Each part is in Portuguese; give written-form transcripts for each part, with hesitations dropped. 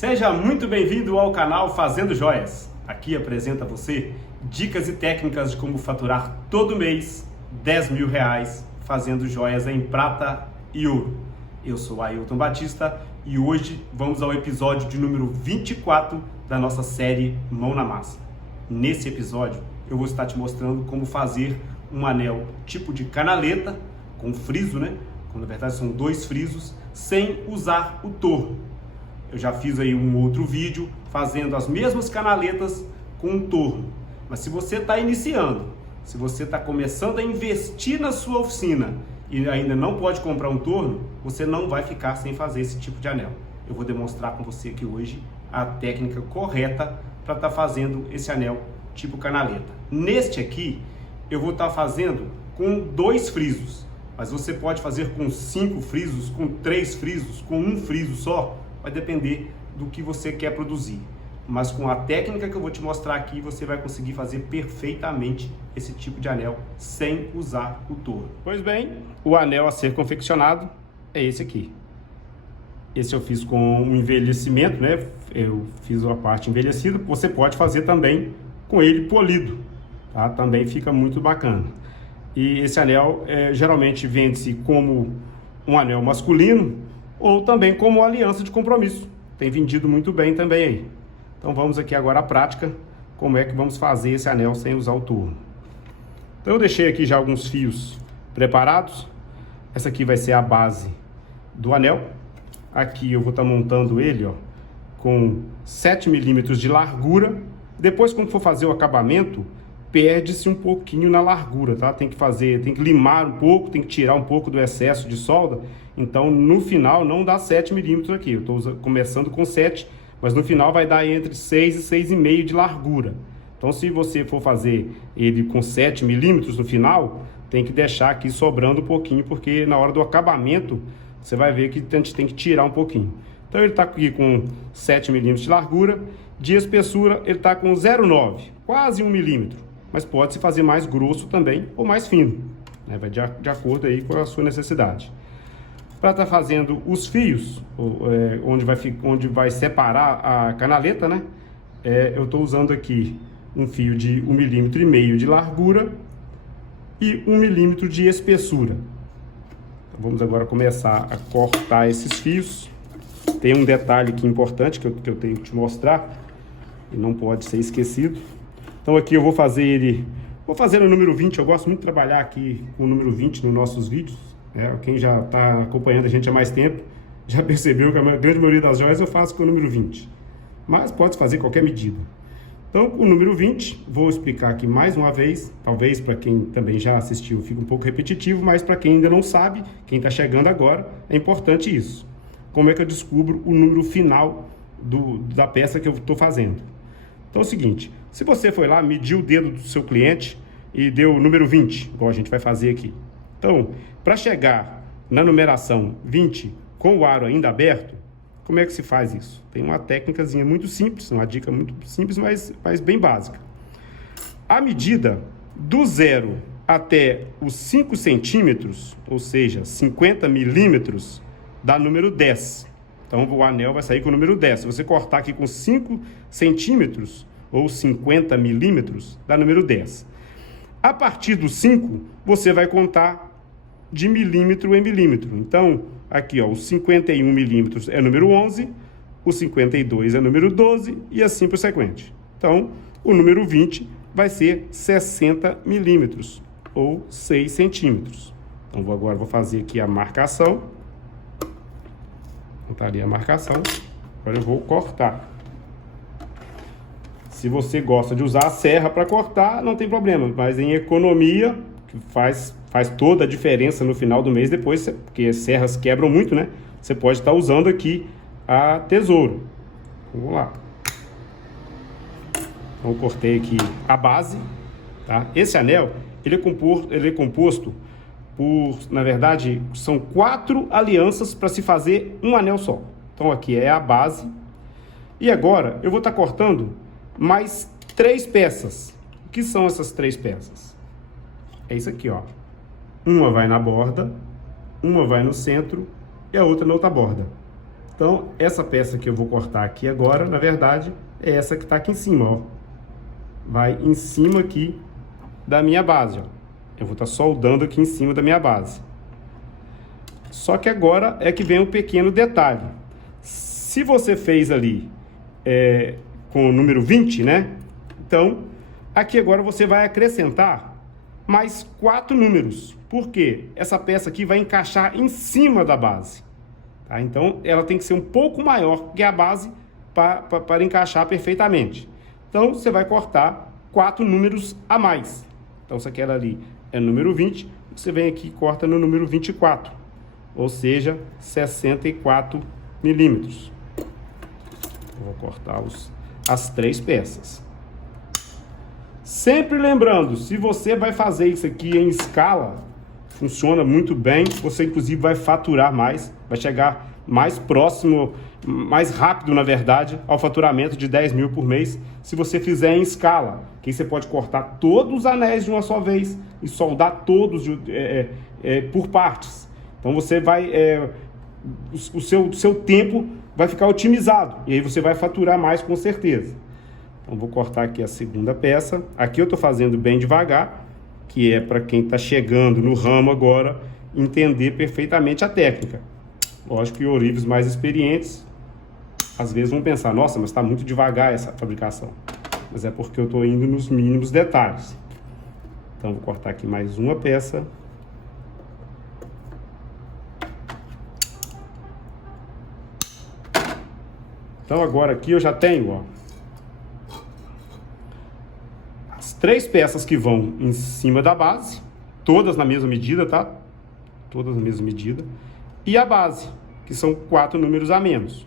Seja muito bem-vindo ao canal Fazendo Joias. Aqui apresenta a você dicas e técnicas de como faturar todo mês R$10.000 fazendo joias em prata e ouro. Eu sou Ailton Batista e hoje vamos ao episódio de número 24 da nossa série Mão na Massa. Nesse episódio eu vou estar te mostrando como fazer um anel tipo de canaleta com friso, quando na verdade são 2 frisos, sem usar o torno. Eu já fiz aí um outro vídeo fazendo as mesmas canaletas com um torno. Mas se você está iniciando, se você está começando a investir na sua oficina e ainda não pode comprar um torno, você não vai ficar sem fazer esse tipo de anel. Eu vou demonstrar com você aqui hoje a técnica correta para estar fazendo esse anel tipo canaleta. Neste aqui, eu vou estar fazendo com 2 frisos, mas você pode fazer com 5 frisos, com 3 frisos, com 1 friso só, vai depender do que você quer produzir. Mas com a técnica que eu vou te mostrar aqui, você vai conseguir fazer perfeitamente esse tipo de anel sem usar o torno. Pois bem, o anel a ser confeccionado é esse aqui. Esse eu fiz com um envelhecimento, Eu fiz a parte envelhecida. Você pode fazer também com ele polido, tá? Também fica muito bacana. E esse anel geralmente vende-se como um anel masculino ou também como aliança de compromisso. Tem vendido muito bem também aí. Então vamos aqui agora à prática, como é que vamos fazer esse anel sem usar o torno. Então eu deixei aqui já alguns fios preparados. Essa aqui vai ser a base do anel. Aqui eu vou estar montando ele, com 7 milímetros de largura. Depois, quando for fazer o acabamento, perde-se um pouquinho na largura, tá? Tem que limar um pouco, tem que tirar um pouco do excesso de solda. Então, no final, não dá 7 milímetros aqui. Eu estou começando com 7, mas no final vai dar entre 6 e 6,5 de largura. Então, se você for fazer ele com 7 milímetros no final, tem que deixar aqui sobrando um pouquinho, porque na hora do acabamento, você vai ver que a gente tem que tirar um pouquinho. Então, ele está aqui com 7 milímetros de largura. De espessura, ele está com 0,9, quase 1 milímetro. Mas pode-se fazer mais grosso também ou mais fino, vai de acordo aí com a sua necessidade. Para estar fazendo os fios, onde vai separar a canaleta, eu estou usando aqui um fio de 1,5 milímetro de largura e 1 milímetro de espessura. Então, vamos agora começar a cortar esses fios. Tem um detalhe aqui importante que eu tenho que te mostrar e não pode ser esquecido. Então aqui eu vou fazer no número 20, eu gosto muito de trabalhar aqui com o número 20 nos nossos vídeos. Quem já está acompanhando a gente há mais tempo, já percebeu que a grande maioria das joias eu faço com o número 20. Mas pode fazer qualquer medida. Então o número 20, vou explicar aqui mais uma vez, talvez para quem também já assistiu fique um pouco repetitivo, mas para quem ainda não sabe, quem está chegando agora, é importante isso. Como é que eu descubro o número final da peça que eu estou fazendo? Então é o seguinte, se você foi lá, mediu o dedo do seu cliente e deu o número 20, igual a gente vai fazer aqui. Então, para chegar na numeração 20 com o aro ainda aberto, como é que se faz isso? Tem uma técnicazinha muito simples, uma dica muito simples, mas bem básica. A medida do 0 até os 5 centímetros, ou seja, 50 milímetros, dá número 10. Então o anel vai sair com o número 10. Se você cortar aqui com 5 centímetros ou 50 milímetros, dá número 10. A partir do 5, você vai contar de milímetro em milímetro. Então, aqui, os 51 milímetros é número 11, o 52 é número 12 e assim por sequente. Então, o número 20 vai ser 60 milímetros ou 6 centímetros. Então, agora vou fazer aqui a marcação. Montaria a marcação. Agora eu vou cortar. Se você gosta de usar a serra para cortar, não tem problema. Mas em economia, que faz toda a diferença no final do mês depois, porque as serras quebram muito, Você pode estar usando aqui a tesouro. Vamos lá. Então, eu cortei aqui a base, tá? Esse anel, ele é composto por, na verdade, são 4 alianças para se fazer um anel só. Então aqui é a base. E agora eu vou estar cortando mais 3 peças. O que são essas 3 peças? É isso aqui, Uma vai na borda, uma vai no centro e a outra na outra borda. Então, essa peça que eu vou cortar aqui agora, na verdade, é essa que está aqui em cima, ó. Vai em cima aqui da minha base, ó. Eu vou estar soldando aqui em cima da minha base. Só que agora é que vem um pequeno detalhe. Se você fez ali com o número 20, né? Então, aqui agora você vai acrescentar mais 4 números. Por quê? Essa peça aqui vai encaixar em cima da base. Tá? Então, ela tem que ser um pouco maior que a base para encaixar perfeitamente. Então, você vai cortar 4 números a mais. Então, se aquela ali é número 20, você vem aqui e corta no número 24. Ou seja, 64 milímetros. Eu vou cortar as 3 peças. Sempre lembrando, se você vai fazer isso aqui em escala, funciona muito bem. Você, inclusive, vai faturar mais, vai chegar mais próximo, mais rápido, na verdade, ao faturamento de 10 mil por mês, se você fizer em escala. Que aí você pode cortar todos os anéis de uma só vez e soldar todos por partes. Então você vai, o seu tempo vai ficar otimizado e aí você vai faturar mais com certeza. Então vou cortar aqui a segunda peça. Aqui eu estou fazendo bem devagar, que é para quem está chegando no ramo agora entender perfeitamente a técnica. Lógico que ourives mais experientes às vezes vão pensar, nossa, mas está muito devagar essa fabricação. Mas é porque eu estou indo nos mínimos detalhes. Então vou cortar aqui mais uma peça. Então agora aqui eu já tenho, ó, as 3 peças que vão em cima da base, todas na mesma medida, tá? Todas na mesma medida. E a base, que são 4 números a menos.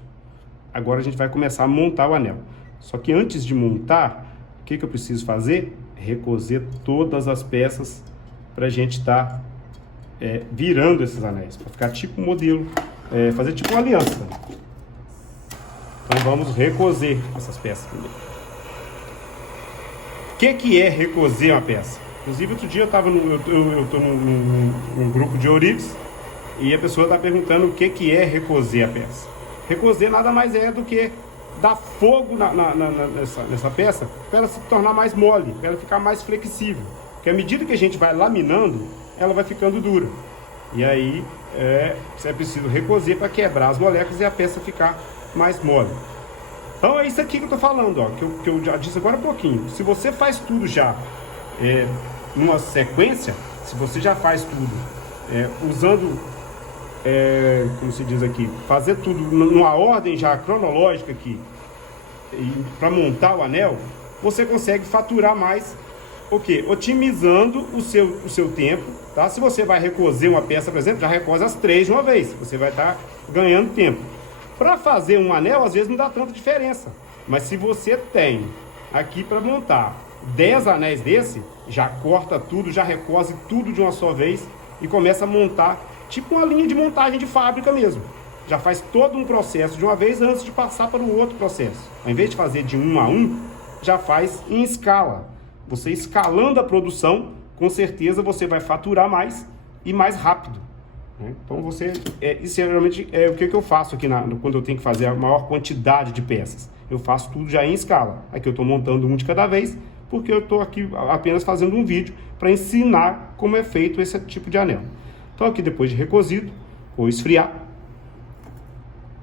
Agora a gente vai começar a montar o anel. Só que antes de montar, o que eu preciso fazer? Recoser todas as peças para a gente estar virando esses anéis, para ficar tipo um modelo, fazer tipo uma aliança. Então vamos recoser essas peças primeiro. O que é recoser uma peça? Inclusive outro dia eu estou num grupo de ourives e a pessoa está perguntando o que é recoser a peça. Recoser nada mais é do que dar fogo nessa peça para ela se tornar mais mole, para ela ficar mais flexível. Porque à medida que a gente vai laminando, ela vai ficando dura. E aí você é preciso recoser para quebrar as moléculas e a peça ficar mais mole. Então é isso aqui que eu estou falando, ó, que eu já disse agora há pouquinho. Se você faz tudo já numa sequência, se você já faz tudo usando, como se diz aqui, fazer tudo numa ordem já cronológica aqui, para montar o anel, você consegue faturar mais, o quê? Otimizando o seu tempo, tá? Se você vai recoser uma peça, por exemplo, já recosa as 3 de uma vez, você vai estar ganhando tempo. Para fazer um anel, às vezes não dá tanta diferença, mas se você tem aqui para montar 10 anéis desse, já corta tudo, já recose tudo de uma só vez e começa a montar, tipo uma linha de montagem de fábrica mesmo. Já faz todo um processo de uma vez antes de passar para o outro processo. Ao invés de fazer de 1 a 1, já faz em escala. Você escalando a produção, com certeza você vai faturar mais e mais rápido. Então isso geralmente é o que eu faço aqui quando eu tenho que fazer a maior quantidade de peças. Eu faço tudo já em escala. Aqui eu estou montando um de cada vez, porque eu estou aqui apenas fazendo um vídeo para ensinar como é feito esse tipo de anel. Então aqui depois de recozido, vou esfriar.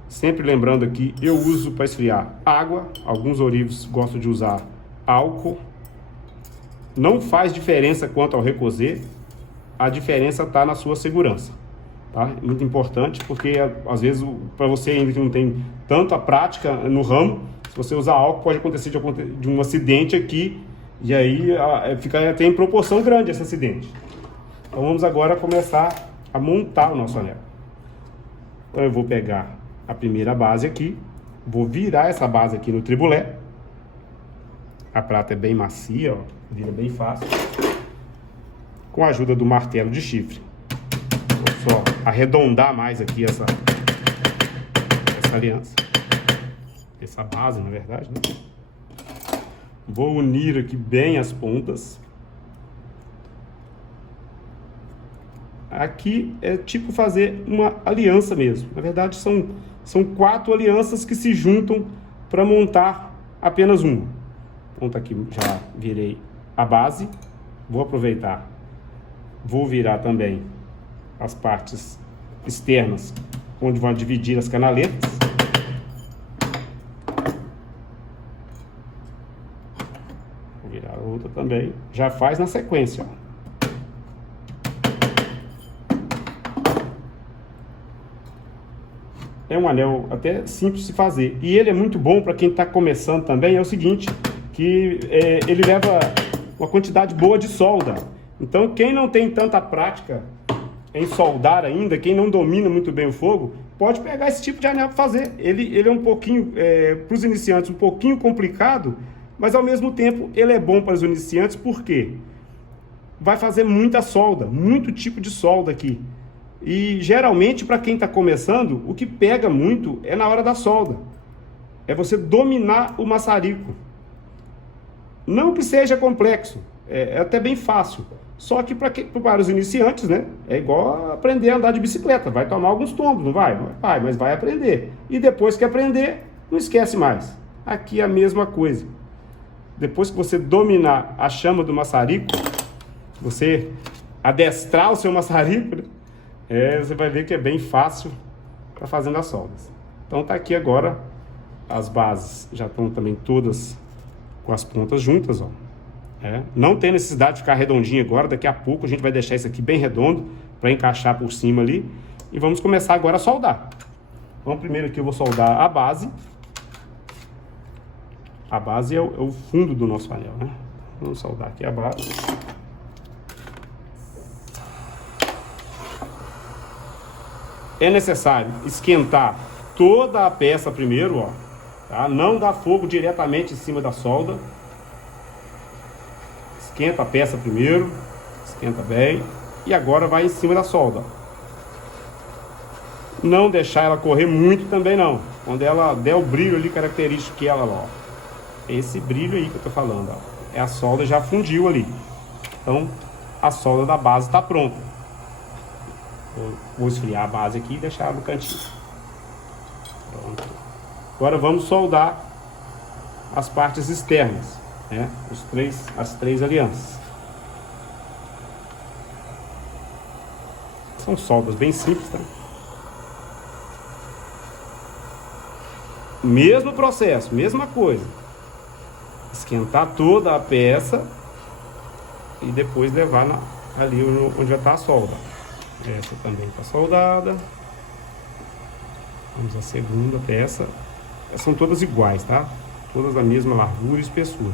Sempre lembrando aqui, eu uso para esfriar água. Alguns ourives gostam de usar álcool. Não faz diferença quanto ao recozer. A diferença está na sua segurança. Tá? É muito importante, porque às vezes para você ainda que não tem tanta prática no ramo, se você usar álcool pode acontecer de um acidente aqui, e aí tem em proporção grande esse acidente. Então vamos agora começar a montar o nosso anel. Então eu vou pegar a primeira base aqui, vou virar essa base aqui no tribulé. A prata é bem macia, ó, vira bem fácil. Com a ajuda do martelo de chifre. Vou só arredondar mais aqui essa aliança. Essa base, na verdade, né? Vou unir aqui bem as pontas. Aqui é tipo fazer uma aliança mesmo. Na verdade, são 4 alianças que se juntam para montar apenas uma. Então tá aqui, já virei a base. Vou aproveitar. Vou virar também as partes externas, onde vão dividir as canaletas. Vou virar a outra também. Já faz na sequência, ó. É um anel até simples de fazer. E ele é muito bom para quem está começando também. É o seguinte, que ele leva uma quantidade boa de solda. Então, quem não tem tanta prática em soldar ainda, quem não domina muito bem o fogo, pode pegar esse tipo de anel para fazer. Ele é um pouquinho, para os iniciantes, um pouquinho complicado, mas ao mesmo tempo ele é bom para os iniciantes, porque vai fazer muita solda, muito tipo de solda aqui. E geralmente, para quem está começando, o que pega muito é na hora da solda. É você dominar o maçarico. Não que seja complexo, é até bem fácil. Só que para os iniciantes, né, é igual aprender a andar de bicicleta. Vai tomar alguns tombos, não vai? Vai, mas vai aprender. E depois que aprender, não esquece mais. Aqui é a mesma coisa. Depois que você dominar a chama do maçarico, você adestrar o seu maçarico, né? Você vai ver que é bem fácil para fazendo as soldas. Então tá aqui agora, as bases já estão também todas com as pontas juntas, ó. Não tem necessidade de ficar redondinho agora, daqui a pouco a gente vai deixar isso aqui bem redondo para encaixar por cima ali. E vamos começar agora a soldar. Então primeiro aqui eu vou soldar a base. A base é o fundo do nosso anel, né? Vamos soldar aqui a base. É necessário esquentar toda a peça primeiro, ó, tá? Não dá fogo diretamente em cima da solda. Esquenta a peça primeiro, esquenta bem. E agora vai em cima da solda. Não deixar ela correr muito também não. Quando ela der o brilho ali característico que ela, ó. Esse brilho aí que eu tô falando, ó. A solda já fundiu ali. Então, a solda da base está pronta. Vou esfriar a base aqui e deixar no cantinho. Pronto. Agora vamos soldar as partes externas, né? As três alianças. São soldas bem simples, tá? Mesmo processo, mesma coisa. Esquentar toda a peça e depois levar ali onde já está a solda. Essa também está soldada. Vamos à segunda peça. Essas são todas iguais, tá? Todas da mesma largura e espessura.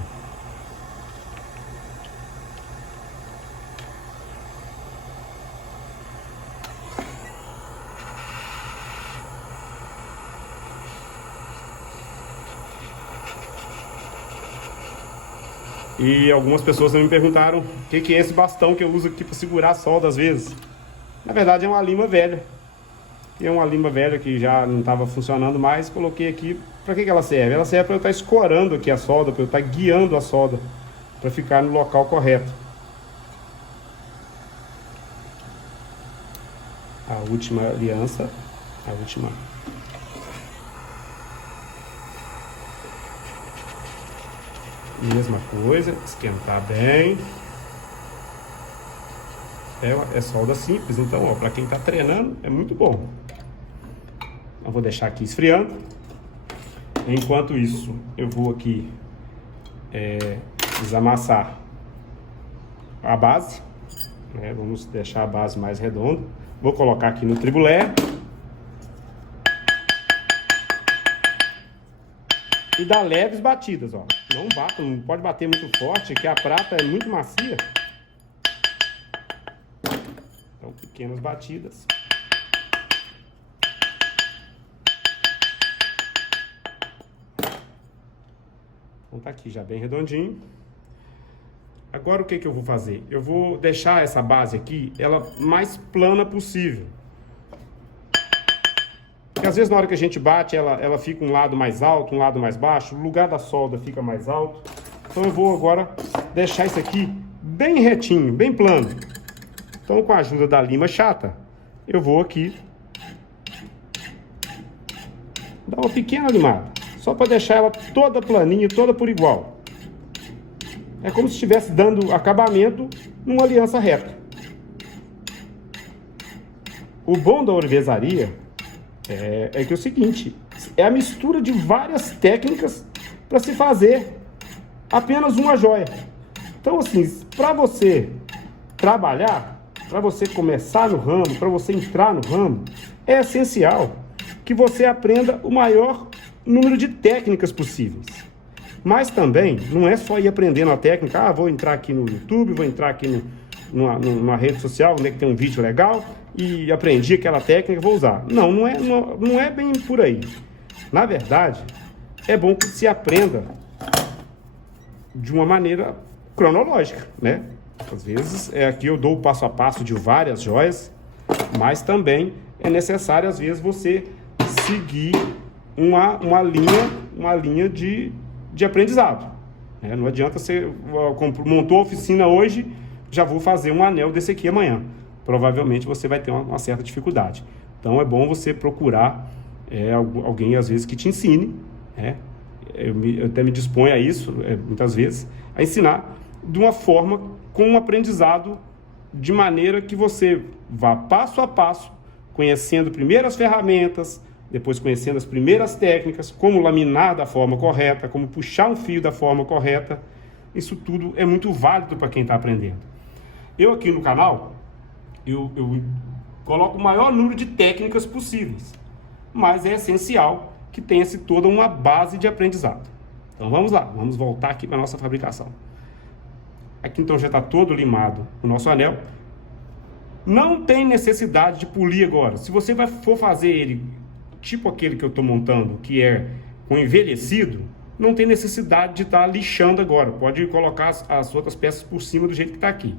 E algumas pessoas também me perguntaram o que é esse bastão que eu uso aqui para segurar a solda às vezes. Na verdade é uma lima velha. E é uma lima velha que já não estava funcionando mais. Coloquei aqui. Para que ela serve? Ela serve para eu estar escorando aqui a solda, para eu estar guiando a solda para ficar no local correto. A última aliança, a última. Mesma coisa, esquentar bem. É solda simples, então, ó, para quem está treinando é muito bom. Eu vou deixar aqui esfriando. Enquanto isso, eu vou aqui desamassar a base, né? Vamos deixar a base mais redonda. Vou colocar aqui no tribulé. E dar leves batidas, ó. Não bata, não pode bater muito forte, que a prata é muito macia. Então, pequenas batidas. Então tá aqui já bem redondinho. Agora o que eu vou fazer? Eu vou deixar essa base aqui, ela mais plana possível. Porque às vezes na hora que a gente bate, ela fica um lado mais alto, um lado mais baixo, o lugar da solda fica mais alto. Então eu vou agora deixar isso aqui bem retinho, bem plano. Então, com a ajuda da lima chata, eu vou aqui dar uma pequena limada, só para deixar ela toda planinha, toda por igual. É como se estivesse dando acabamento numa aliança reta. O bom da ourivesaria é que é o seguinte, é a mistura de várias técnicas para se fazer apenas uma joia. Então, assim, para você trabalhar, para você começar no ramo, para você entrar no ramo, é essencial que você aprenda o maior número de técnicas possíveis. Mas também não é só ir aprendendo a técnica, vou entrar aqui no YouTube, vou entrar aqui numa rede social, onde é que tem um vídeo legal, e aprendi aquela técnica, vou usar. Não é bem por aí. Na verdade, é bom que se aprenda de uma maneira cronológica, né? Às vezes, aqui eu dou o passo a passo de várias joias, mas também é necessário, às vezes, você seguir uma linha de aprendizado. Né? Não adianta você montou a oficina hoje, já vou fazer um anel desse aqui amanhã. Provavelmente você vai ter uma certa dificuldade. Então é bom você procurar alguém, às vezes, que te ensine, né? Eu até me disponho a isso, muitas vezes, a ensinar de uma forma com um aprendizado de maneira que você vá passo a passo, conhecendo primeiro as ferramentas, depois conhecendo as primeiras técnicas, como laminar da forma correta, como puxar um fio da forma correta. Isso tudo é muito válido para quem está aprendendo. Eu aqui no canal, eu coloco o maior número de técnicas possíveis, mas é essencial que tenha-se toda uma base de aprendizado. Então vamos lá, vamos voltar aqui para a nossa fabricação. Aqui então já está todo limado o nosso anel. Não tem necessidade de polir agora. Se você for fazer ele tipo aquele que eu estou montando, que é com envelhecido, não tem necessidade de estar lixando agora. Pode colocar as outras peças por cima do jeito que está aqui.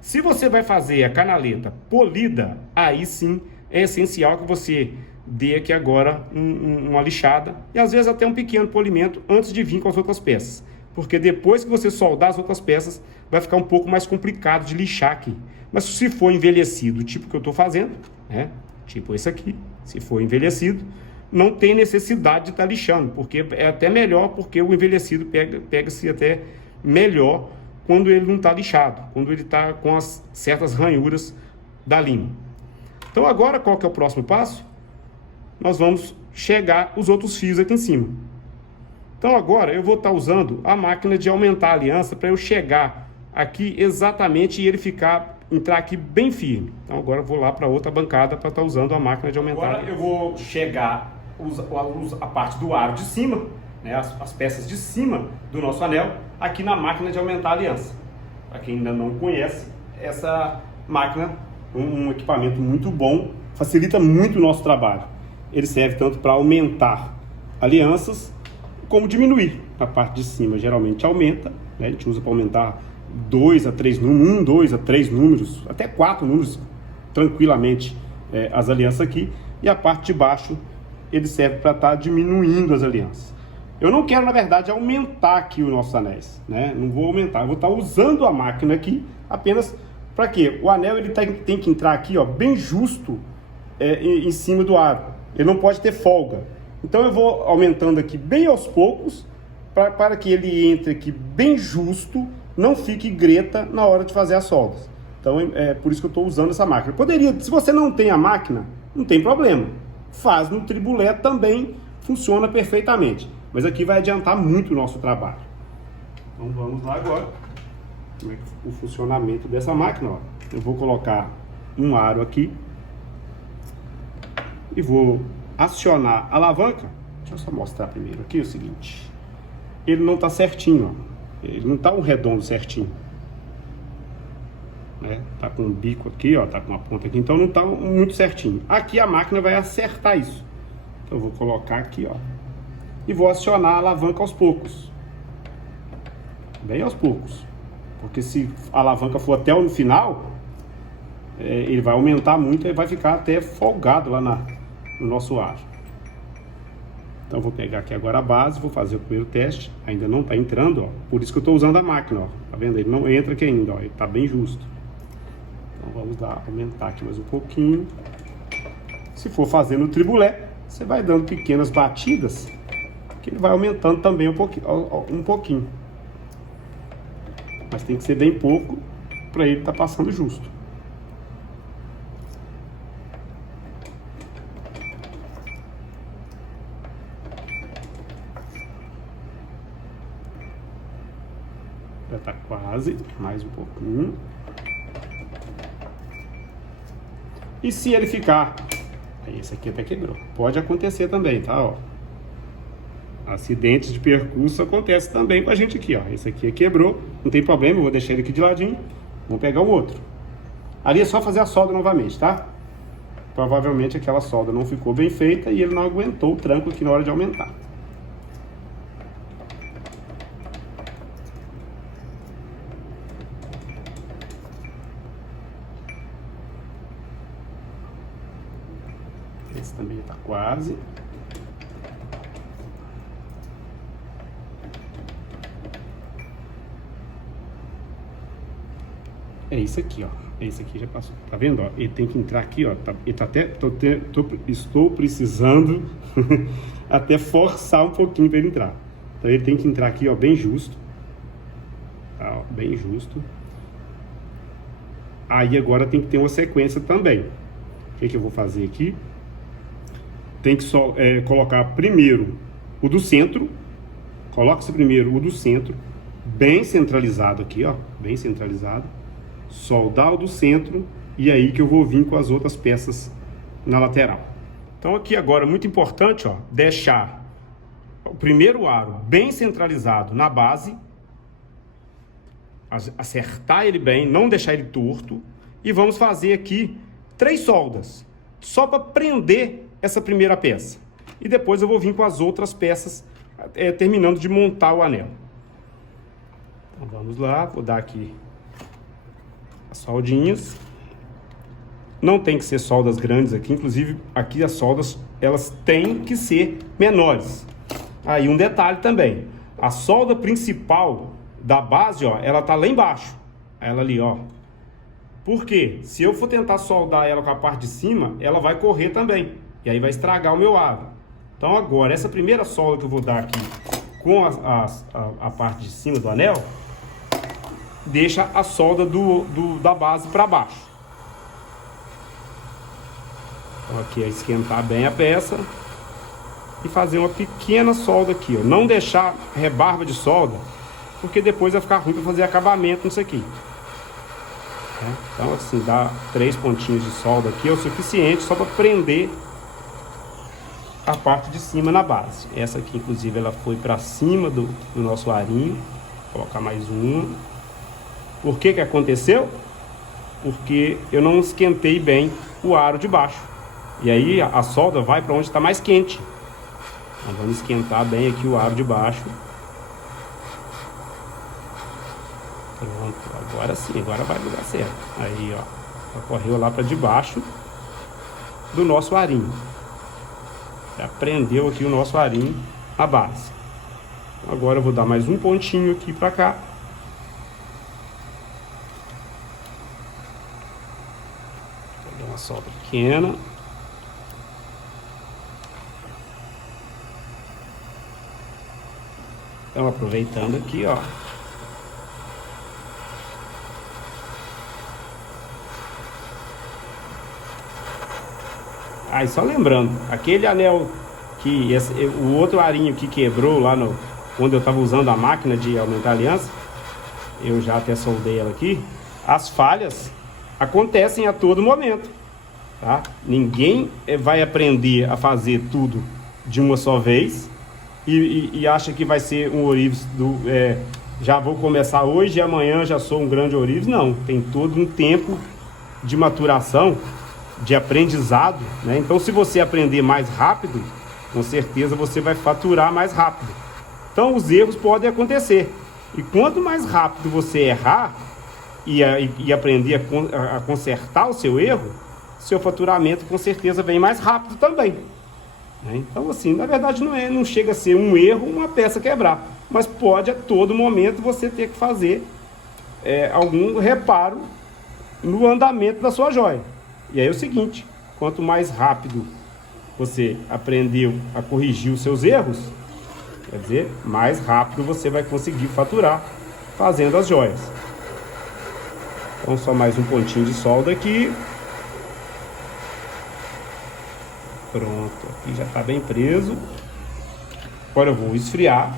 Se você vai fazer a canaleta polida, aí sim é essencial que você dê aqui agora uma lixada e às vezes até um pequeno polimento antes de vir com as outras peças. Porque depois que você soldar as outras peças, vai ficar um pouco mais complicado de lixar aqui. Mas se for envelhecido, tipo que eu estou fazendo, né? Tipo esse aqui, se for envelhecido, não tem necessidade de estar lixando, porque é até melhor, porque o envelhecido pega-se até melhor quando ele não está lixado, quando ele está com as certas ranhuras da lima. Então agora, qual que é o próximo passo? Nós vamos chegar os outros fios aqui em cima. Então agora eu vou estar usando a máquina de aumentar a aliança para eu chegar aqui exatamente e ele entrar aqui bem firme. Então agora eu vou lá para outra bancada para estar usando a máquina de aumentar. Agora eu vou chegar a parte do aro de cima, né, as peças de cima do nosso anel, aqui na máquina de aumentar a aliança. Para quem ainda não conhece, essa máquina é um equipamento muito bom, facilita muito o nosso trabalho. Ele serve tanto para aumentar alianças, como diminuir. A parte de cima geralmente aumenta, né? A gente usa para aumentar 2 a 3 números, 2 a 3 números, até 4 números tranquilamente as alianças aqui. E a parte de baixo ele serve para estar diminuindo as alianças. Eu não quero, na verdade, aumentar aqui os nossos anéis, né? Não vou aumentar, eu vou estar usando a máquina aqui apenas para quê? O anel ele tem que entrar aqui, ó, bem justo em cima do aro. Ele não pode ter folga. Então eu vou aumentando aqui bem aos poucos para que ele entre aqui bem justo, não fique greta na hora de fazer as soldas. Então é por isso que eu estou usando essa máquina. Poderia, se você não tem a máquina, não tem problema. Faz no tribulé também, funciona perfeitamente. Mas aqui vai adiantar muito o nosso trabalho. Então vamos lá agora. Como é o funcionamento dessa máquina, ó. Eu vou colocar um aro aqui e vou acionar a alavanca. Deixa eu só mostrar primeiro aqui o seguinte. Ele não está certinho, ó. Ele não está um redondo certinho, né? Tá com um bico aqui, ó, tá com uma ponta aqui, então não está muito certinho. Aqui a máquina vai acertar isso. Então eu vou colocar aqui, ó, e vou acionar a alavanca aos poucos. Bem aos poucos. Porque se a alavanca for até o final, ele vai aumentar muito e vai ficar até folgado lá no nosso aro. Então eu vou pegar aqui agora a base, vou fazer o primeiro teste. Ainda não está entrando, ó. Por isso que eu estou usando a máquina, ó. Tá vendo? Ele não entra aqui ainda, ó. Ele está bem justo. Então vamos aumentar aqui mais um pouquinho. Se for fazer no tribulé, você vai dando pequenas batidas, que ele vai aumentando também um pouquinho. Mas tem que ser bem pouco para ele estar passando justo. Já tá quase, mais um pouquinho. E se ele ficar... Esse aqui até quebrou. Pode acontecer também, tá? Ó. Acidentes de percurso acontecem também com a gente aqui, ó. Esse aqui quebrou, não tem problema, eu vou deixar ele aqui de ladinho. Vamos pegar o outro. Ali é só fazer a solda novamente, tá? Provavelmente aquela solda não ficou bem feita e ele não aguentou o tranco aqui na hora de aumentar. Esse também tá quase. É isso aqui, ó. Esse aqui já passou. Tá vendo, ó? Ele tem que entrar aqui, ó. Ele tá até... Estou precisando até forçar um pouquinho para ele entrar. Então ele tem que entrar aqui, ó, bem justo. Tá, ó, bem justo. Aí agora tem que ter uma sequência também. O que eu vou fazer aqui? Tem que só colocar primeiro o do centro. Coloca-se primeiro o do centro, bem centralizado aqui, ó, bem centralizado. Soldar o do centro e aí que eu vou vir com as outras peças na lateral. Então aqui agora, muito importante, ó, deixar o primeiro aro bem centralizado na base, acertar ele bem, não deixar ele torto, e vamos fazer aqui 3 soldas, só para prender essa primeira peça. E depois eu vou vir com as outras peças, terminando de montar o anel. Então vamos lá, vou dar aqui as soldinhas. Não tem que ser soldas grandes aqui, inclusive aqui as soldas, elas têm que ser menores. Aí um detalhe também, a solda principal da base, ó, ela tá lá embaixo, ela ali, ó. Por quê? Se eu for tentar soldar ela com a parte de cima, ela vai correr também, e aí vai estragar o meu aro. Então agora, essa primeira solda que eu vou dar aqui com a parte de cima do anel, deixa a solda da base para baixo. Então aqui é esquentar bem a peça e fazer uma pequena solda aqui, ó. Não deixar rebarba de solda, porque depois vai ficar ruim para fazer acabamento nisso aqui. Então assim, dá 3 pontinhos de solda aqui é o suficiente só para prender a parte de cima na base. Essa aqui inclusive ela foi para cima do nosso arinho. Vou colocar mais uma. Por que que aconteceu? Porque eu não esquentei bem o aro de baixo. E aí a solda vai para onde está mais quente. Então vamos esquentar bem aqui o aro de baixo. Pronto, agora sim, agora vai dar certo. Aí, ó, ela correu lá para debaixo do nosso arinho. Já prendeu aqui o nosso arinho na base. Agora eu vou dar mais um pontinho aqui para cá. Vou dar uma solda pequena. Então, aproveitando aqui, ó. Aí, só lembrando, aquele anel que o outro arinho que quebrou lá quando eu estava usando a máquina de aumentar a aliança, eu já até soldei ela aqui. As falhas acontecem a todo momento, tá? Ninguém vai aprender a fazer tudo de uma só vez e acha que vai ser um ourives já vou começar hoje e amanhã já sou um grande ourives. Não, tem todo um tempo de maturação, de aprendizado, né? Então se você aprender mais rápido, com certeza você vai faturar mais rápido. Então os erros podem acontecer, e quanto mais rápido você errar e aprender a consertar o seu erro, seu faturamento com certeza vem mais rápido também, né? Então assim, na verdade não chega a ser um erro uma peça quebrar, mas pode a todo momento você ter que fazer algum reparo no andamento da sua joia. E aí é o seguinte, quanto mais rápido você aprendeu a corrigir os seus erros, quer dizer, mais rápido você vai conseguir faturar fazendo as joias. Então só mais um pontinho de solda aqui. Pronto, aqui já está bem preso. Agora eu vou esfriar.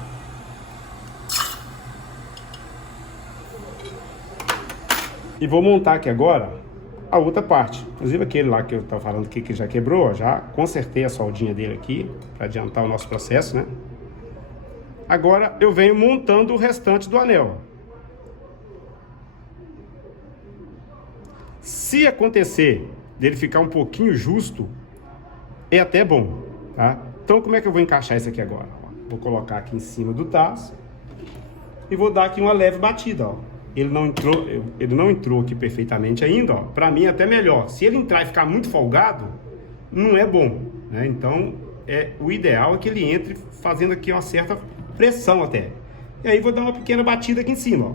E vou montar aqui agora a outra parte. Inclusive aquele lá que eu estava falando que já quebrou, ó, já consertei a soldinha dele aqui, para adiantar o nosso processo, né? Agora eu venho montando o restante do anel. Se acontecer dele ficar um pouquinho justo, é até bom, tá? Então como é que eu vou encaixar isso aqui agora? Vou colocar aqui em cima do taço e vou dar aqui uma leve batida, ó. Ele não entrou aqui perfeitamente ainda, ó. Para mim é até melhor. Se ele entrar e ficar muito folgado, não é bom, né? Então, o ideal é que ele entre fazendo aqui uma certa pressão até. E aí vou dar uma pequena batida aqui em cima, ó.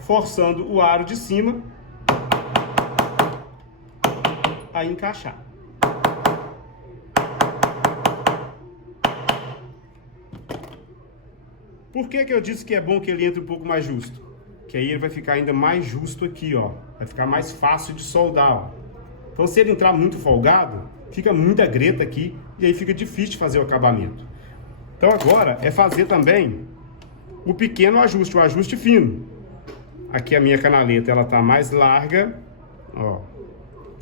Forçando o aro de cima a encaixar. Por que eu disse que é bom que ele entre um pouco mais justo? Que aí ele vai ficar ainda mais justo aqui, ó. Vai ficar mais fácil de soldar, ó. Então se ele entrar muito folgado, fica muita greta aqui e aí fica difícil de fazer o acabamento. Então agora é fazer também o pequeno ajuste, o ajuste fino. Aqui a minha canaleta, ela tá mais larga, ó.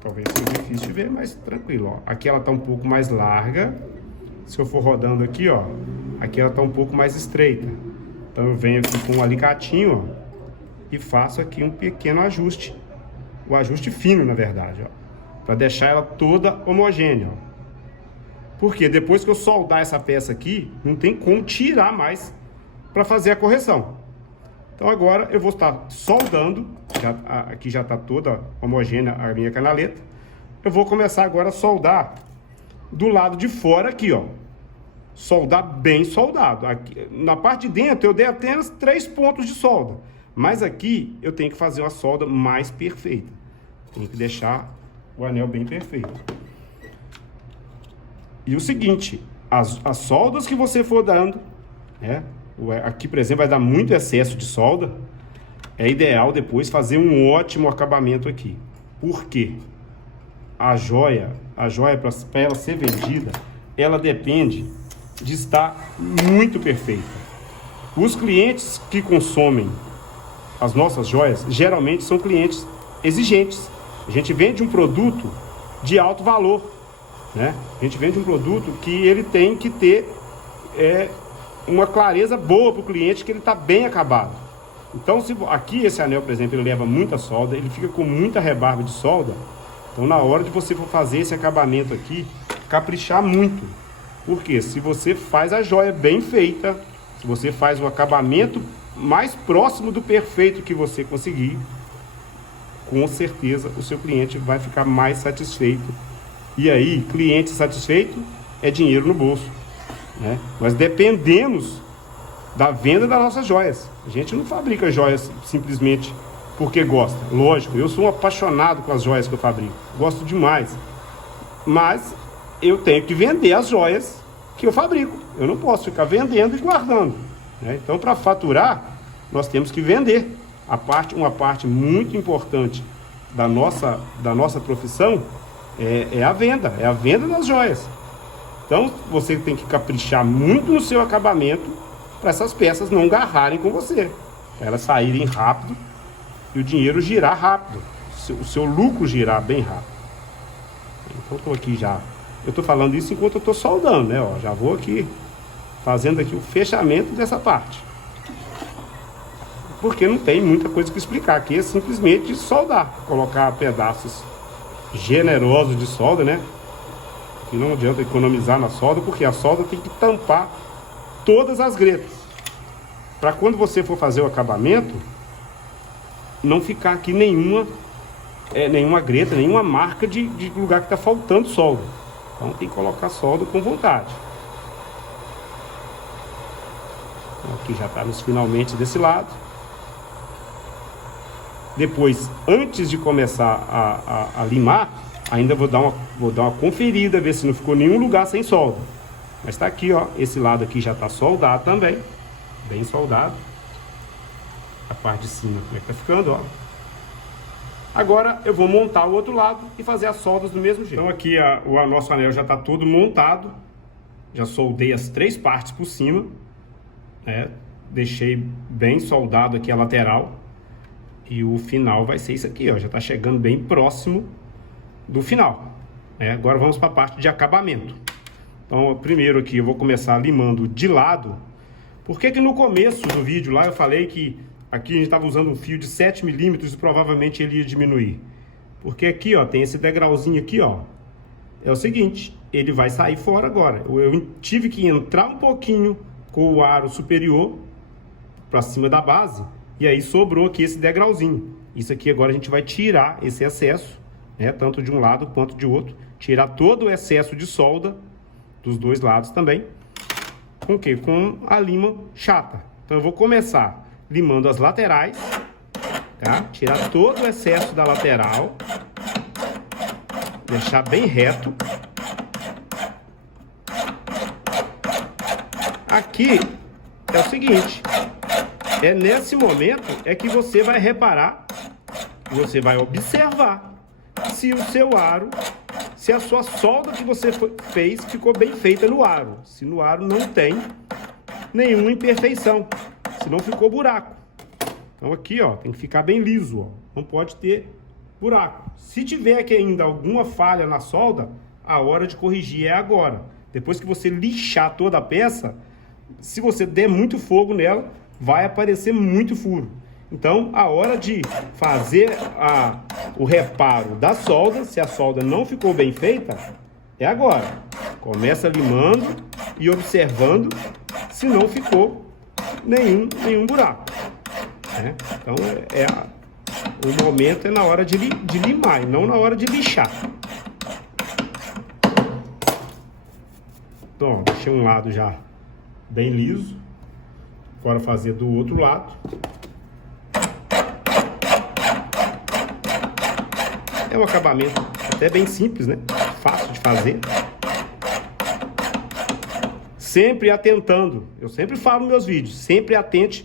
Talvez seja difícil de ver, mas tranquilo, ó. Aqui ela tá um pouco mais larga. Se eu for rodando aqui, ó, aqui ela tá um pouco mais estreita. Então eu venho aqui com um alicatinho, ó, e faço aqui um pequeno ajuste. O ajuste fino, na verdade, ó, para deixar ela toda homogênea, ó. Porque depois que eu soldar essa peça aqui, não tem como tirar mais para fazer a correção. Então agora eu vou estar soldando, aqui já está toda homogênea a minha canaleta. Eu vou começar agora a soldar do lado de fora aqui, ó. Soldar bem soldado. Aqui, na parte de dentro eu dei apenas 3 pontos de solda. Mas aqui eu tenho que fazer uma solda mais perfeita. Tenho que deixar o anel bem perfeito. E o seguinte, as soldas que você for dando, né? Aqui, por exemplo, vai dar muito excesso de solda. É ideal depois fazer um ótimo acabamento aqui. Por quê? A joia para ela ser vendida, ela depende de estar muito perfeita. Os clientes que consomem as nossas joias, geralmente são clientes exigentes. A gente vende um produto de alto valor, né? A gente vende um produto que ele tem que ter uma clareza boa para o cliente, que ele está bem acabado. Então, se aqui esse anel, por exemplo, ele leva muita solda, ele fica com muita rebarba de solda. Então, na hora de você for fazer esse acabamento aqui, caprichar muito. Porque se você faz a joia bem feita, se você faz o acabamento mais próximo do perfeito que você conseguir, com certeza o seu cliente vai ficar mais satisfeito. E aí, cliente satisfeito é dinheiro no bolso, né? Nós dependemos da venda das nossas joias. A gente não fabrica joias simplesmente porque gosta. Lógico, eu sou um apaixonado com as joias que eu fabrico. Gosto demais. Mas eu tenho que vender as joias que eu fabrico. Eu não posso ficar vendendo e guardando, né? Então, para faturar, nós temos que vender. Uma parte muito importante da nossa profissão é a venda das joias. Então, você tem que caprichar muito no seu acabamento para essas peças não garrarem com você, para elas saírem rápido e o dinheiro girar rápido, o seu lucro girar bem rápido. Então, estou aqui já. Eu estou falando isso enquanto eu estou soldando, né? Ó, já vou aqui fazendo aqui o fechamento dessa parte. Porque não tem muita coisa que explicar. Aqui é simplesmente soldar, colocar pedaços generosos de solda, né? Que não adianta economizar na solda, porque a solda tem que tampar todas as gretas, para quando você for fazer o acabamento, não ficar aqui nenhuma greta, nenhuma marca de lugar que está faltando solda. Então tem que colocar solda com vontade. Aqui já está nos finalmente desse lado. Depois, antes de começar a limar, ainda vou dar uma conferida, ver se não ficou nenhum lugar sem solda. Mas tá aqui, ó, esse lado aqui já tá soldado também, bem soldado. A parte de cima, como é que tá ficando, ó. Agora eu vou montar o outro lado e fazer as soldas do mesmo jeito. Então aqui o nosso anel já tá todo montado. Já soldei as 3 partes por cima, né? Deixei bem soldado aqui a lateral. E o final vai ser isso aqui, ó. Já tá chegando bem próximo do final, né? Agora vamos para a parte de acabamento. Então primeiro aqui eu vou começar limando de lado. Por que no começo do vídeo lá eu falei que aqui a gente estava usando um fio de 7 milímetros e provavelmente ele ia diminuir? Porque aqui, ó, tem esse degrauzinho aqui, ó. É o seguinte, ele vai sair fora agora. Eu tive que entrar um pouquinho com o aro superior para cima da base. E aí sobrou aqui esse degrauzinho. Isso aqui agora a gente vai tirar esse excesso, né? Tanto de um lado quanto de outro. Tirar todo o excesso de solda dos dois lados também. Com o quê? Com a lima chata. Então eu vou começar limando as laterais, tá? Tirar todo o excesso da lateral. Deixar bem reto. Aqui é o seguinte. É nesse momento é que você vai reparar, você vai observar se o seu aro, se a sua solda que você fez ficou bem feita no aro. Se no aro não tem nenhuma imperfeição, se não ficou buraco. Então aqui, ó, tem que ficar bem liso, ó. Não pode ter buraco. Se tiver aqui ainda alguma falha na solda, a hora de corrigir é agora. Depois que você lixar toda a peça, se você der muito fogo nela, vai aparecer muito furo. Então, a hora de fazer o reparo da solda, se a solda não ficou bem feita, é agora. Começa limando e observando se não ficou nenhum buraco, né? Então, o momento é na hora de limar e não na hora de lixar. Então, deixei um lado já bem liso. Agora fazer do outro lado. É um acabamento até bem simples, né? Fácil de fazer. Sempre atentando. Eu sempre falo nos meus vídeos. Sempre atente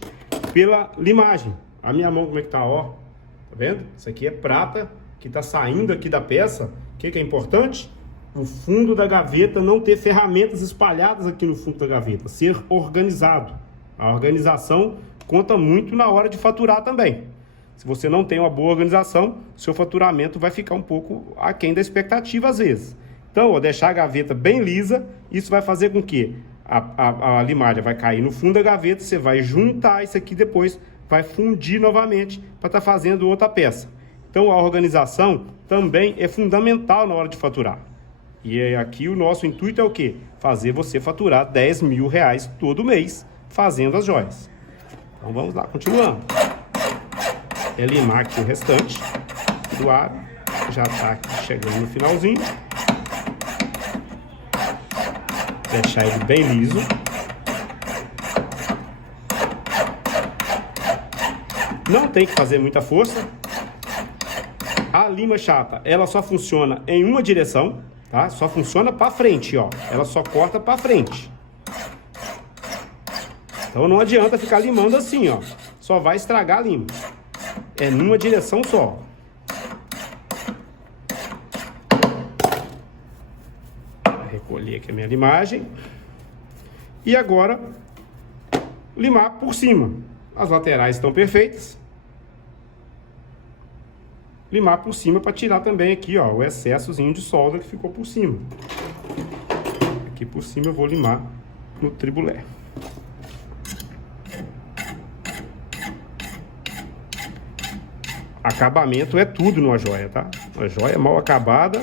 pela limagem. A minha mão como é que tá, ó. Tá vendo? Isso aqui é prata que tá saindo aqui da peça. O que é importante? O fundo da gaveta não ter ferramentas espalhadas aqui no fundo da gaveta. Ser organizado. A organização conta muito na hora de faturar também. Se você não tem uma boa organização, seu faturamento vai ficar um pouco aquém da expectativa às vezes. Então, ó, deixar a gaveta bem lisa, isso vai fazer com que a limagem vai cair no fundo da gaveta, você vai juntar isso aqui depois, vai fundir novamente para estar fazendo outra peça. Então, a organização também é fundamental na hora de faturar. E aqui o nosso intuito é o quê? Fazer você faturar 10 mil reais todo mês fazendo as joias. Então vamos lá, continuando. É limar aqui o restante do aro. Já está chegando no finalzinho. Deixar ele bem liso. Não tem que fazer muita força. A lima chata, ela só funciona em uma direção, tá? Só funciona para frente, ó. Ela só corta para frente. Então não adianta ficar limando assim, ó. Só vai estragar a lima. É numa direção só. Vou recolher aqui a minha limagem. E agora, limar por cima. As laterais estão perfeitas. Limar por cima para tirar também aqui, ó, o excessozinho de solda que ficou por cima. Aqui por cima eu vou limar no tribulé. Acabamento é tudo numa joia, tá? Uma joia mal acabada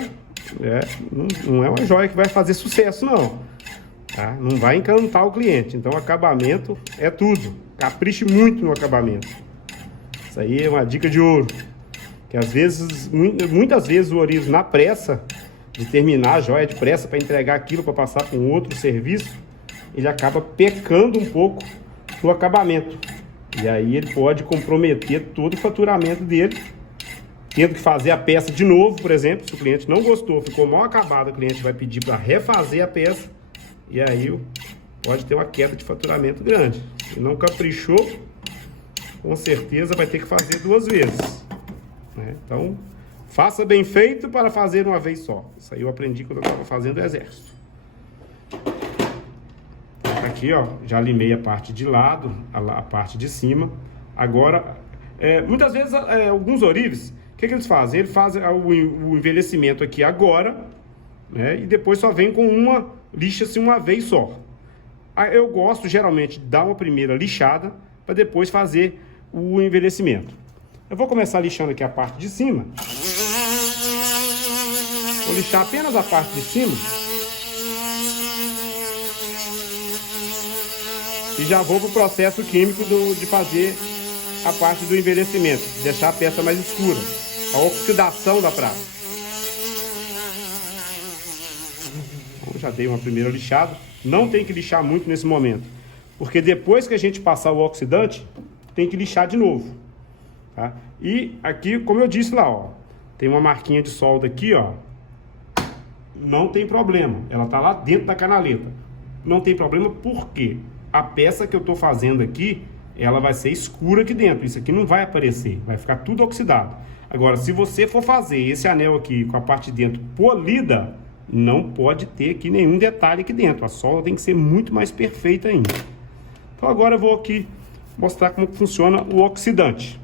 não é uma joia que vai fazer sucesso, não. Tá? Não vai encantar o cliente. Então, acabamento é tudo. Capriche muito no acabamento. Isso aí é uma dica de ouro. Que às vezes, muitas vezes o ourives, na pressa de terminar a joia, de pressa para entregar aquilo, para passar para um outro serviço, ele acaba pecando um pouco no acabamento. E aí ele pode comprometer todo o faturamento dele, tendo que fazer a peça de novo, por exemplo. Se o cliente não gostou, ficou mal acabado, o cliente vai pedir para refazer a peça. E aí pode ter uma queda de faturamento grande. Se não caprichou, com certeza vai ter que fazer 2 vezes, né? Então, faça bem feito para fazer uma vez só. Isso aí eu aprendi quando eu estava fazendo o exército. Aqui, ó, já limei a parte de lado, a parte de cima. Agora, muitas vezes, alguns ourives, o que eles fazem? Eles fazem o envelhecimento aqui agora, né? E depois só vem com uma, lixa-se uma vez só. Eu gosto, geralmente, de dar uma primeira lixada, para depois fazer o envelhecimento. Eu vou começar lixando aqui a parte de cima. Vou lixar apenas a parte de cima. E já vou para o processo químico de fazer a parte do envelhecimento, deixar a peça mais escura, a oxidação da prata. Então, já dei uma primeira lixada. Não tem que lixar muito nesse momento, porque depois que a gente passar o oxidante, tem que lixar de novo, tá? E aqui, como eu disse lá, ó, tem uma marquinha de solda aqui, ó. Não tem problema, ela tá lá dentro da canaleta. Não tem problema porque a peça que eu tô fazendo aqui, ela vai ser escura aqui dentro. Isso aqui não vai aparecer, vai ficar tudo oxidado. Agora, se você for fazer esse anel aqui com a parte de dentro polida, não pode ter aqui nenhum detalhe aqui dentro. A solda tem que ser muito mais perfeita ainda. Então agora eu vou aqui mostrar como funciona o oxidante,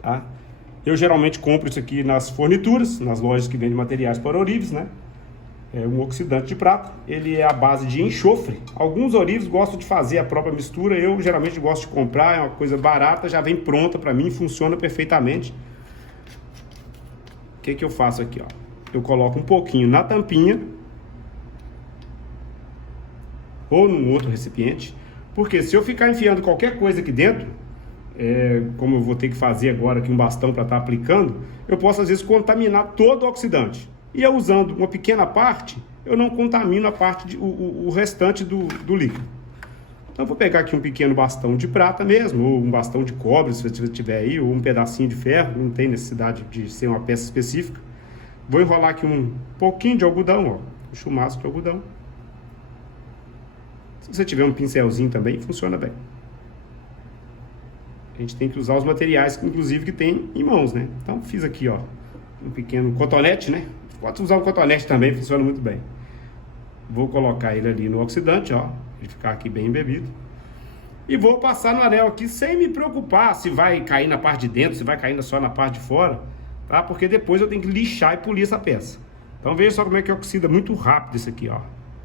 tá? Eu geralmente compro isso aqui nas fornituras, nas lojas que vendem materiais para ourives, né? É um oxidante de prata, ele é a base de enxofre. Alguns ourives gostam de fazer a própria mistura, eu geralmente gosto de comprar, é uma coisa barata, já vem pronta para mim, funciona perfeitamente. O que que eu faço aqui, ó? Eu coloco um pouquinho na tampinha ou num outro recipiente, porque se eu ficar enfiando qualquer coisa aqui dentro, como eu vou ter que fazer agora aqui um bastão para estar aplicando, eu posso às vezes contaminar todo o oxidante. E eu usando uma pequena parte, eu não contamino a parte o restante do líquido. Então eu vou pegar aqui um pequeno bastão de prata mesmo, ou um bastão de cobre, se você tiver aí, ou um pedacinho de ferro, não tem necessidade de ser uma peça específica. Vou enrolar aqui um pouquinho de algodão, ó, um chumaço de algodão. Se você tiver um pincelzinho também, funciona bem. A gente tem que usar os materiais, inclusive, que tem em mãos, né? Então fiz aqui, ó, um pequeno cotonete, né? Pode usar um cotonete também, funciona muito bem. Vou colocar ele ali no oxidante, ó, ele ficar aqui bem embebido. E vou passar no anel aqui sem me preocupar se vai cair na parte de dentro, se vai cair só na parte de fora, tá? Porque depois eu tenho que lixar e polir essa peça. Então veja só como é que oxida muito rápido isso aqui, ó.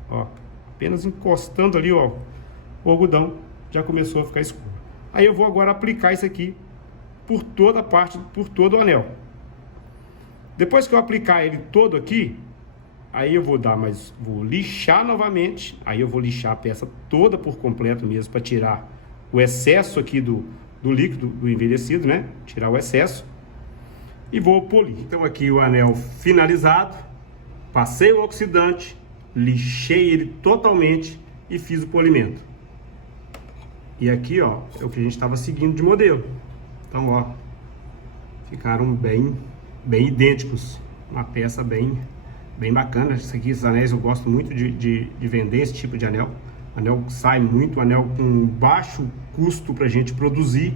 Ó, apenas encostando ali, ó, o algodão já começou a ficar escuro. Aí eu vou agora aplicar isso aqui por toda a parte, por todo o anel. Depois que eu aplicar ele todo aqui, aí eu vou vou lixar novamente. Aí eu vou lixar a peça toda por completo mesmo, para tirar o excesso aqui do líquido, do envelhecido, né? Tirar o excesso. E vou polir. Então aqui o anel finalizado. Passei o oxidante, lixei ele totalmente e fiz o polimento. E aqui, ó, é o que a gente estava seguindo de modelo. Então, ó, ficaram bem idênticos. Uma peça bem bacana. Esses anéis eu gosto muito de vender esse tipo de anel. Anel que sai muito, anel com baixo custo para a gente produzir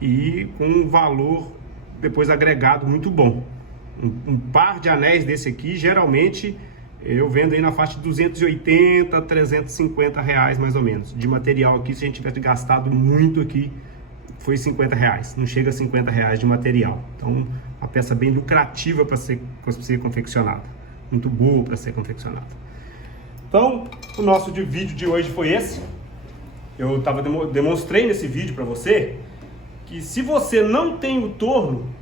e com um valor depois agregado muito bom. Um par de anéis desse aqui, geralmente, eu vendo aí na faixa de 280 a 350 reais mais ou menos. De material aqui, se a gente tivesse gastado muito aqui, foi 50 reais. Não chega a 50 reais de material. Então, uma peça bem lucrativa para ser confeccionada. Muito boa para ser confeccionada. Então, o nosso vídeo de hoje foi esse. Eu demonstrei nesse vídeo para você que se você não tem o torno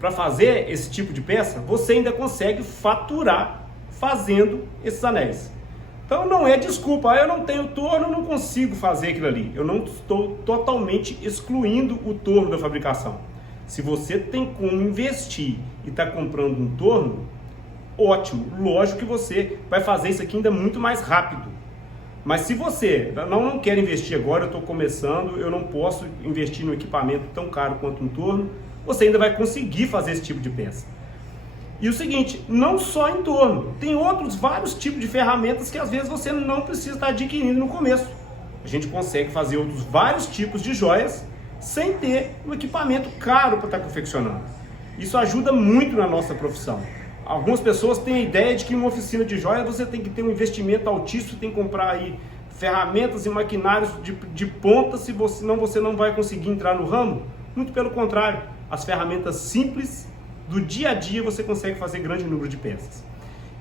para fazer esse tipo de peça, você ainda consegue faturar fazendo esses anéis. Então não é desculpa, eu não tenho torno, eu não consigo fazer aquilo ali. Eu não estou totalmente excluindo o torno da fabricação. Se você tem como investir e está comprando um torno, ótimo, lógico que você vai fazer isso aqui ainda muito mais rápido. Mas se você não quer investir agora, eu estou começando, eu não posso investir num equipamento tão caro quanto um torno, você ainda vai conseguir fazer esse tipo de peça. E o seguinte, não só em torno, tem outros vários tipos de ferramentas que às vezes você não precisa estar adquirindo no começo. A gente consegue fazer outros vários tipos de joias sem ter um equipamento caro para estar confeccionando. Isso ajuda muito na nossa profissão. Algumas pessoas têm a ideia de que em uma oficina de joias você tem que ter um investimento altíssimo, tem que comprar aí ferramentas e maquinários de ponta, se você não vai conseguir entrar no ramo. Muito pelo contrário, as ferramentas simples do dia a dia você consegue fazer grande número de peças.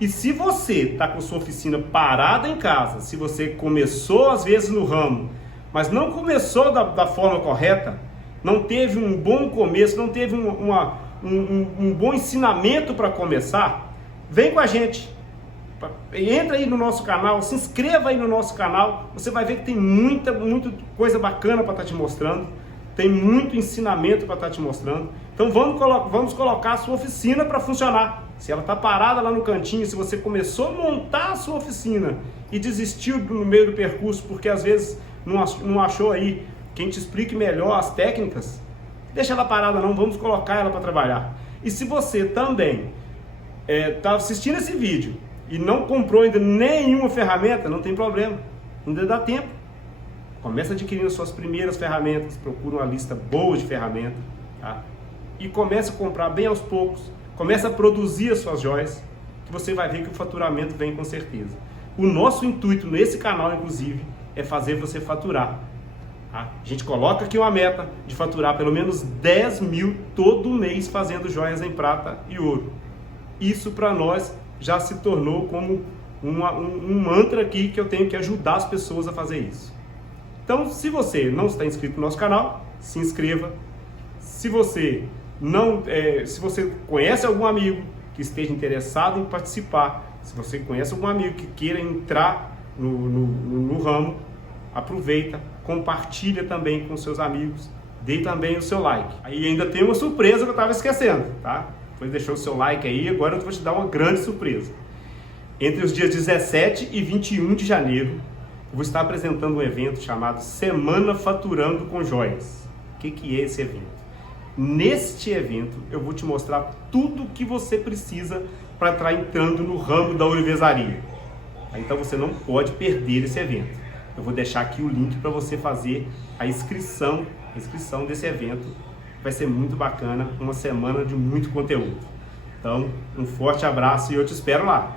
E se você está com sua oficina parada em casa, se você começou às vezes no ramo, mas não começou da forma correta, não teve um bom começo, não teve um bom ensinamento para começar, vem com a gente. Entra aí no nosso canal, se inscreva aí no nosso canal, você vai ver que tem muita coisa bacana para estar te mostrando, tem muito ensinamento para estar te mostrando. Então vamos colocar a sua oficina para funcionar. Se ela está parada lá no cantinho, se você começou a montar a sua oficina e desistiu no meio do percurso porque às vezes não achou aí quem te explique melhor as técnicas, deixa ela parada não, vamos colocar ela para trabalhar. E se você também está assistindo esse vídeo e não comprou ainda nenhuma ferramenta, não tem problema, ainda dá tempo. Começa adquirindo suas primeiras ferramentas, procura uma lista boa de ferramentas, tá? E comece a comprar bem aos poucos, comece a produzir as suas joias, que você vai ver que o faturamento vem com certeza. O nosso intuito nesse canal, inclusive, é fazer você faturar. Tá? A gente coloca aqui uma meta de faturar pelo menos 10 mil todo mês fazendo joias em prata e ouro. Isso para nós já se tornou como um mantra aqui que eu tenho que ajudar as pessoas a fazer isso. Então, se você não está inscrito no nosso canal, se inscreva. Se você conhece algum amigo que esteja interessado em participar, se você conhece algum amigo que queira entrar no ramo, aproveita, compartilha também com seus amigos, dê também o seu like. Aí ainda tem uma surpresa que eu estava esquecendo, tá? Depois deixou o seu like aí, agora eu vou te dar uma grande surpresa. Entre os dias 17 e 21 de janeiro, eu vou estar apresentando um evento chamado Semana Faturando com Joias. O que é esse evento? Neste evento, eu vou te mostrar tudo o que você precisa para estar entrando no ramo da ourivesaria. Então você não pode perder esse evento. Eu vou deixar aqui o link para você fazer a inscrição desse evento. Vai ser muito bacana, uma semana de muito conteúdo. Então, um forte abraço e eu te espero lá.